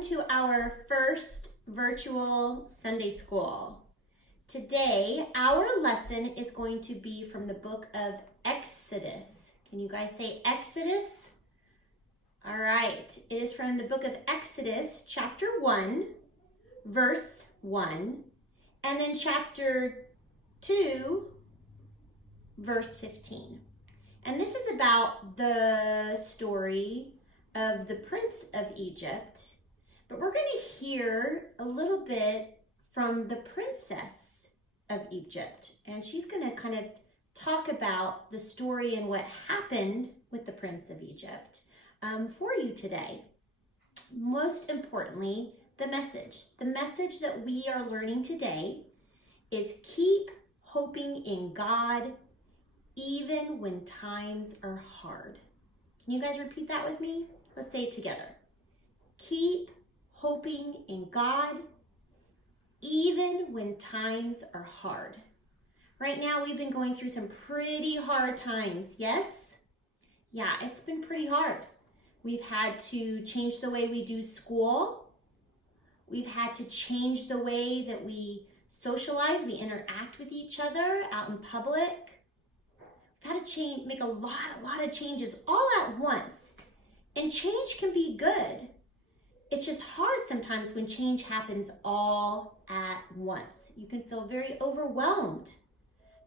welcome to our first virtual Sunday school. Today, our lesson is going to be from the book of Exodus. Can you guys say Exodus? All right, it is from the book of Exodus, chapter 1, verse 1, and then chapter 2, verse 15. And this is about the story of the Prince of Egypt, but we're going to hear a little bit from the Princess of Egypt, and she's going to kind of talk about the story and what happened with the Prince of Egypt for you today. Most importantly, the message that we are learning today is keep hoping in God even when times are hard. Can you guys repeat that with me? Let's say it together. Keep hoping in God even when times are hard. Right now, we've been going through some pretty hard times, yes? Yeah, it's been pretty hard. We've had to change the way we do school. We've had to change the way that we socialize, we interact with each other out in public. We've had to make a lot of changes all at once. And change can be good. It's just hard sometimes when change happens all at once. You can feel very overwhelmed.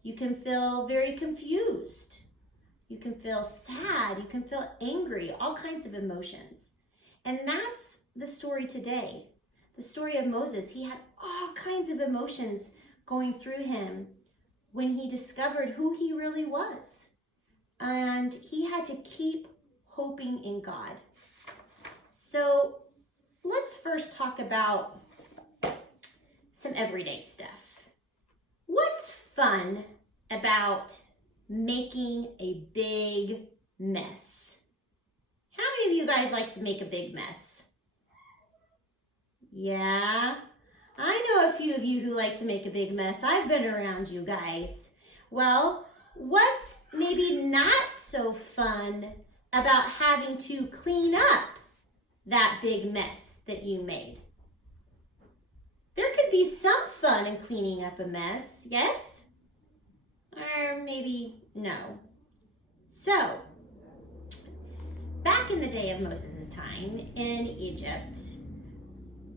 You can feel very confused. You can feel sad. You can feel angry, all kinds of emotions. And that's the story today. The story of Moses. He had all kinds of emotions going through him when he discovered who he really was. And he had to keep hoping in God. So let's first talk about some everyday stuff. What's fun about making a big mess? How many of you guys like to make a big mess? Yeah, I know a few of you who like to make a big mess. I've been around you guys. Well, what's maybe not so fun about having to clean up that big mess that you made? There could be some fun in cleaning up a mess, yes? Or maybe no. So, back in the day of Moses' time in Egypt,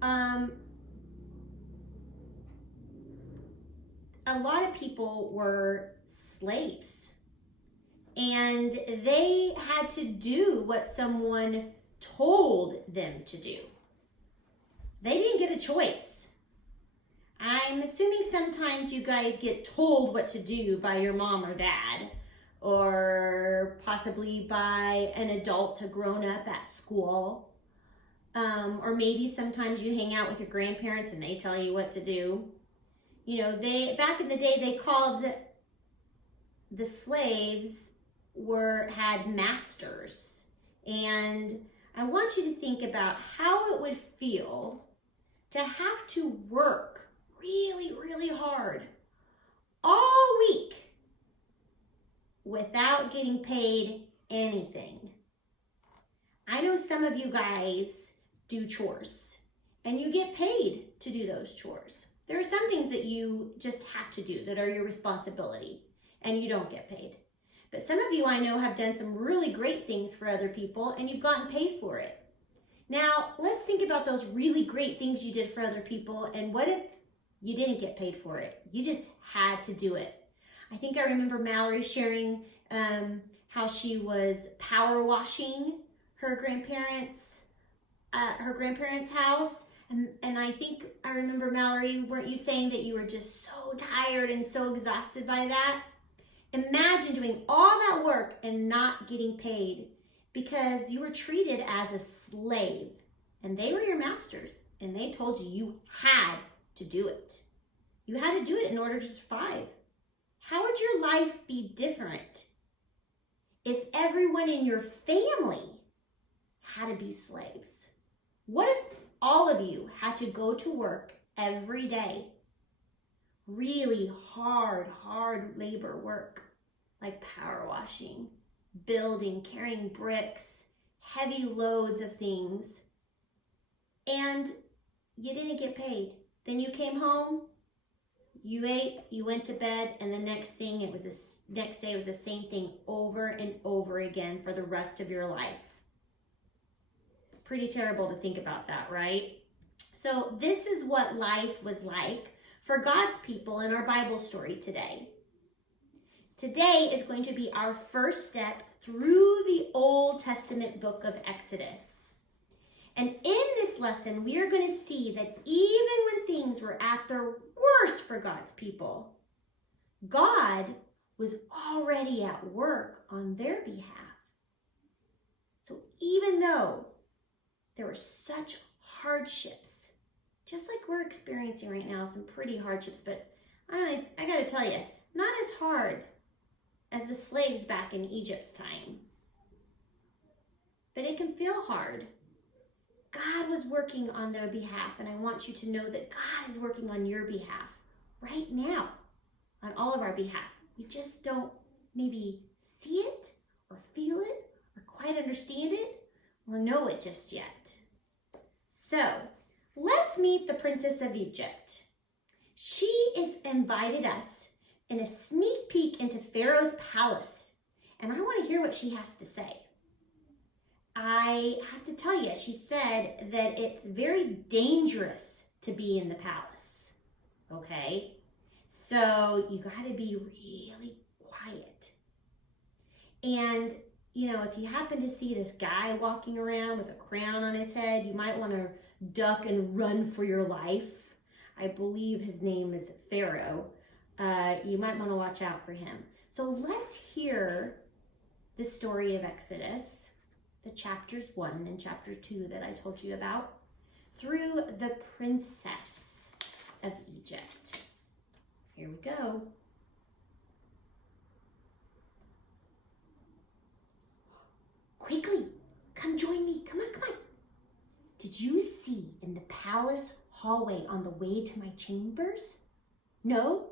a lot of people were slaves, and they had to do what someone told them to do. They didn't get a choice. I'm assuming sometimes you guys get told what to do by your mom or dad, or possibly by an adult, a grown-up at school. Or maybe sometimes you hang out with your grandparents and they tell you what to do. You know, back in the day, they called the slaves had masters. And I want you to think about how it would feel to have to work really hard all week without getting paid anything. I know some of you guys do chores and you get paid to do those chores. There are some things that you just have to do that are your responsibility and you don't get paid. But some of you I know have done some really great things for other people and you've gotten paid for it. Now, let's think about those really great things you did for other people, and what if you didn't get paid for it? You just had to do it. I think I remember Mallory sharing how she was power washing her grandparents' house. And I think I remember, Mallory, weren't you saying that you were just so tired and so exhausted by that? Imagine doing all that work and not getting paid because you were treated as a slave and they were your masters and they told you you had to do it. You had to do it in order to survive. How would your life be different if everyone in your family had to be slaves? What if all of you had to go to work every day? Really hard labor work, like power washing, building, carrying bricks, heavy loads of things. and you didn't get paid. Then you came home, you ate, you went to bed, and the next day it was the same thing over and over again for the rest of your life. Pretty terrible to think about that, right? So this is what life was like for God's people in our Bible story today. Today is going to be our first step through the Old Testament book of Exodus. And in this lesson, we are going to see that even when things were at their worst for God's people, God was already at work on their behalf. So even though there were such hardships, just like we're experiencing right now, some pretty hardships, but I got to tell you, not as hard as the slaves back in Egypt's time. But it can feel hard. God was working on their behalf, and I want you to know that God is working on your behalf right now, on all of our behalf. We just don't maybe see it or feel it or quite understand it or know it just yet. So let's meet the Princess of Egypt. She has invited us in a sneak peek into Pharaoh's palace, and I want to hear what she has to say. I have to tell you, she said that it's very dangerous to be in the palace, okay? So you got to be really quiet. And, you know, if you happen to see this guy walking around with a crown on his head, you might want to duck and run for your life. I believe his name is Pharaoh. You might want to watch out for him. So let's hear the story of Exodus, the chapters 1 and chapter 2 that I told you about, through the Princess of Egypt. Here we go. Quickly, come join me. Come on, come on. Did you see in the palace hallway on the way to my chambers? No?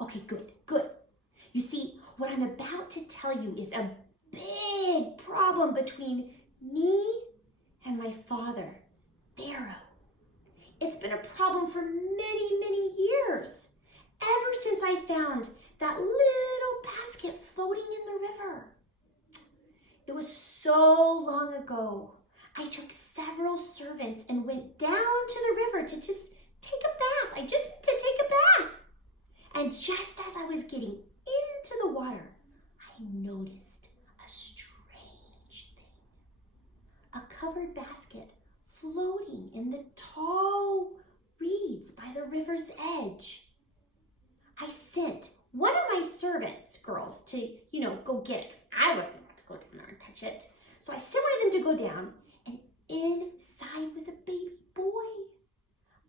Okay, good, good. You see, what I'm about to tell you is a big problem between me and my father, Pharaoh. It's been a problem for many, many years, ever since I found that little basket floating in the river. It was so long ago. I took several servants and went down to the river to just take a bath. I just went to take a bath. And just as I was getting into the water, I noticed a strange thing. A covered basket floating in the tall reeds by the river's edge. I sent one of my servants girls to, go get it, because I wasn't about to go down there and touch it. So I sent one of them to go down, and inside was a baby boy.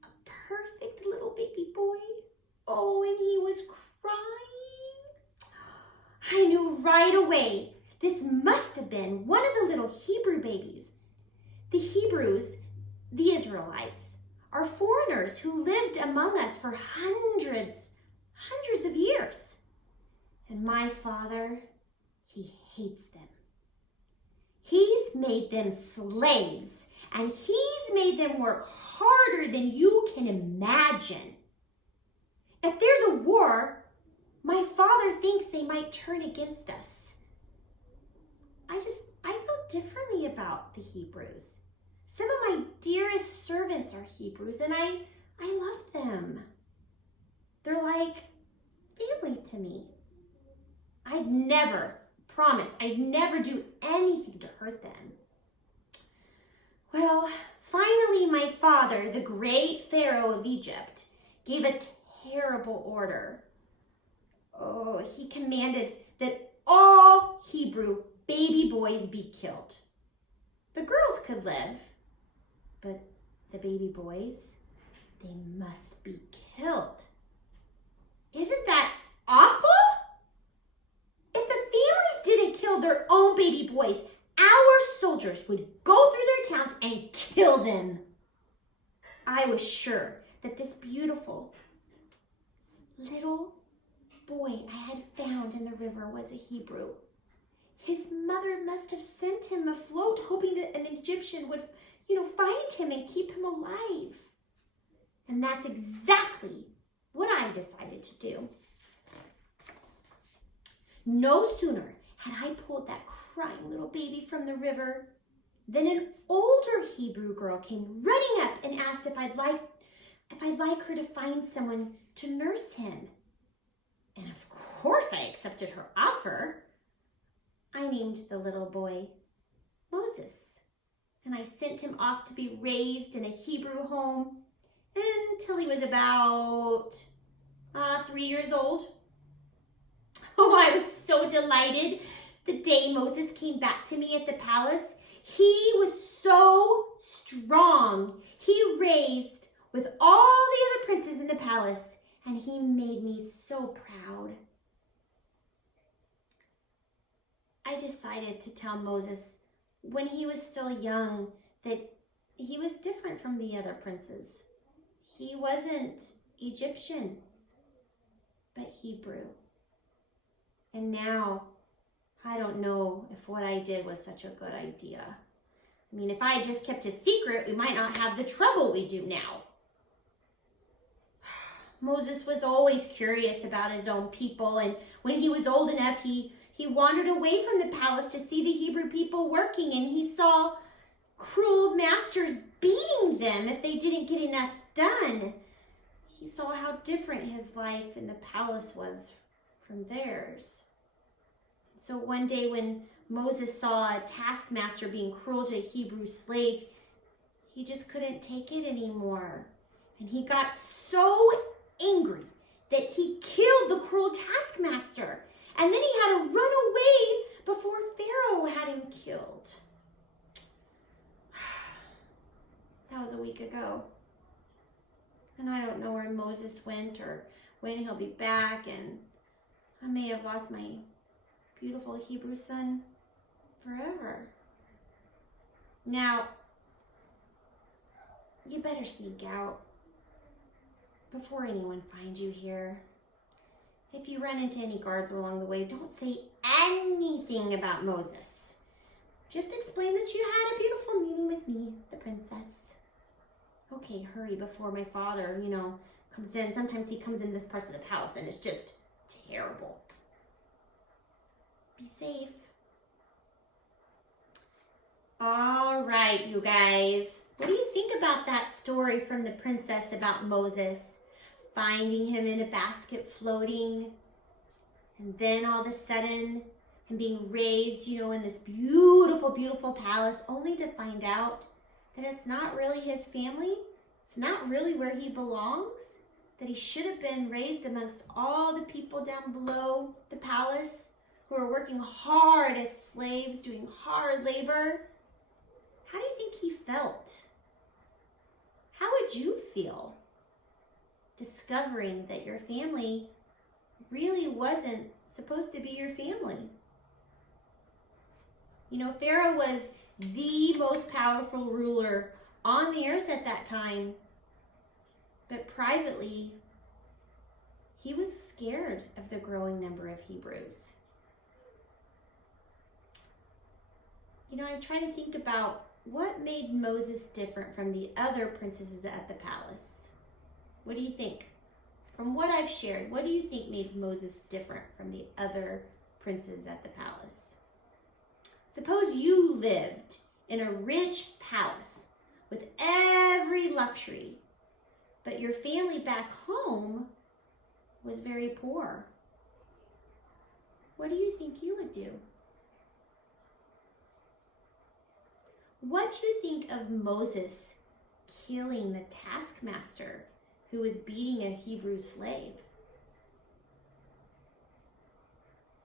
A perfect little baby boy. Oh, and he was crying. I knew right away this must have been one of the little Hebrew babies. The Hebrews, the Israelites, are foreigners who lived among us for hundreds of years. And my father, he hates them. He's made them slaves, and he's made them work harder than you can imagine. If there's a war, my father thinks they might turn against us. I felt differently about the Hebrews. Some of my dearest servants are Hebrews, and I love them. They're like family to me. I'd never do anything to hurt them. Well, finally my father, the great Pharaoh of Egypt, gave a terrible order. Oh, he commanded that all Hebrew baby boys be killed. The girls could live, but the baby boys, they must be killed. Isn't that awful? If the families didn't kill their own baby boys, our soldiers would go through their towns and kill them. I was sure that this beautiful little boy I had found in the river was a Hebrew. His mother must have sent him afloat, hoping that an Egyptian would, find him and keep him alive. And that's exactly what I decided to do. No sooner had I pulled that crying little baby from the river than an older Hebrew girl came running up and asked if I'd like her to find someone to nurse him. And of course I accepted her offer. I named the little boy Moses, and I sent him off to be raised in a Hebrew home until he was about 3 years old. Oh, I was so delighted the day Moses came back to me at the palace. He was so strong. He raised with all the other princes in the palace, and he made me so proud. I decided to tell Moses when he was still young that he was different from the other princes. He wasn't Egyptian, but Hebrew. And now, I don't know if what I did was such a good idea. I mean, if I had just kept a secret, we might not have the trouble we do now. Moses was always curious about his own people, and when he was old enough, he wandered away from the palace to see the Hebrew people working, and he saw cruel masters beating them if they didn't get enough done. He saw how different his life in the palace was from theirs. So one day when Moses saw a taskmaster being cruel to a Hebrew slave, he just couldn't take it anymore. And he got so angry that he killed the cruel taskmaster. And then he had to run away before Pharaoh had him killed. That was a week ago. And I don't know where Moses went or when he'll be back, and I may have lost my beautiful Hebrew son forever. Now, you better sneak out before anyone finds you here. If you run into any guards along the way, don't say anything about Moses. Just explain that you had a beautiful meeting with me, the princess. Okay, hurry before my father, comes in. Sometimes he comes in this part of the palace and it's just terrible. Be safe. All right, you guys. What do you think about that story from the princess about Moses finding him in a basket floating, and then all of a sudden him being raised, in this beautiful, beautiful palace, only to find out that it's not really his family? It's not really where he belongs? That he should have been raised amongst all the people down below the palace who are working hard as slaves, doing hard labor? How do you think he felt? How would you feel discovering that your family really wasn't supposed to be your family? Pharaoh was the most powerful ruler on the earth at that time, but privately, he was scared of the growing number of Hebrews. I try to think about what made Moses different from the other princesses at the palace. What do you think? From what I've shared, what do you think made Moses different from the other princes at the palace? Suppose you lived in a rich palace with every luxury, but your family back home was very poor. What do you think you would do? What do you think of Moses killing the taskmaster who was beating a Hebrew slave?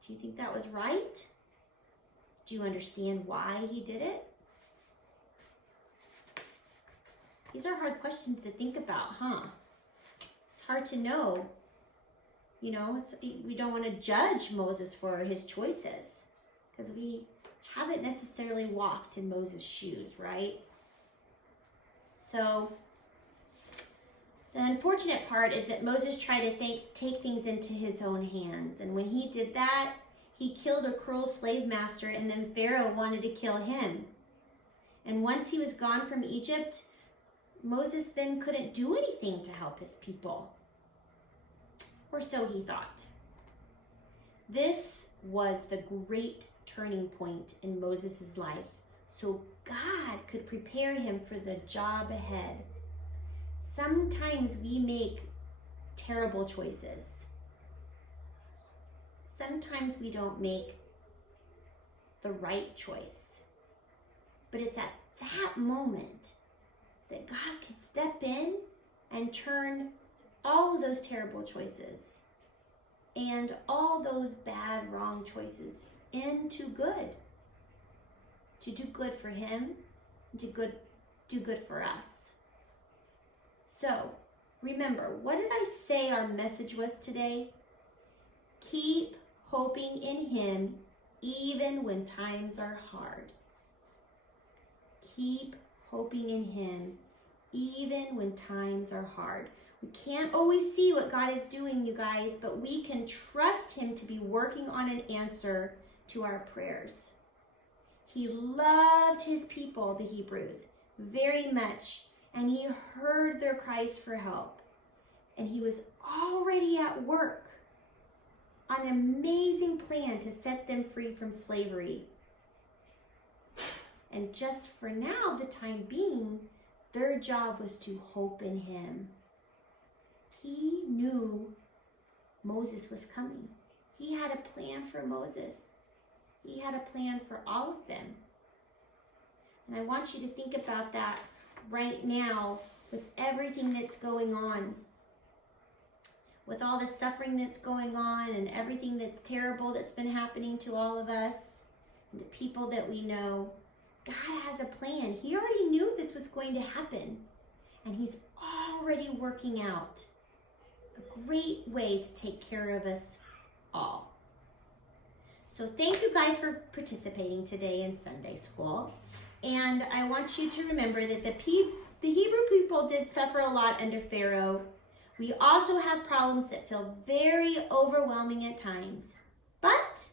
Do you think that was right? Do you understand why he did it? These are hard questions to think about, huh? It's hard to know. We don't want to judge Moses for his choices because we haven't necessarily walked in Moses' shoes, right? So the unfortunate part is that Moses tried to take things into his own hands. And when he did that, he killed a cruel slave master, and then Pharaoh wanted to kill him. And once he was gone from Egypt, Moses then couldn't do anything to help his people. Or so he thought. This was the great turning point in Moses' life, so God could prepare him for the job ahead. Sometimes we make terrible choices. Sometimes we don't make the right choice. But it's at that moment that God can step in and turn all of those terrible choices and all those bad, wrong choices into good. To do good for him, and to do good for us. So, remember, what did I say our message was today? Keep hoping in him even when times are hard. Keep hoping in him even when times are hard. We can't always see what God is doing, you guys, but we can trust him to be working on an answer to our prayers. He loved his people, the Hebrews, very much, and he heard their cries for help. And he was already at work on an amazing plan to set them free from slavery. And just for now, the time being, their job was to hope in him. He knew Moses was coming. He had a plan for Moses. He had a plan for all of them. And I want you to think about that right now with everything that's going on. With all the suffering that's going on and everything that's terrible that's been happening to all of us and to people that we know. God has a plan. He already knew this was going to happen. And he's already working out a great way to take care of us all. So thank you guys for participating today in Sunday school. And I want you to remember that the Hebrew people did suffer a lot under Pharaoh. We also have problems that feel very overwhelming at times. But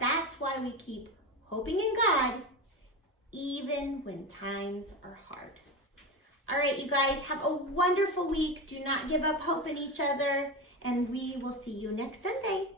that's why we keep hoping in God even when times are hard. All right, you guys, have a wonderful week. Do not give up hope in each other, and we will see you next Sunday.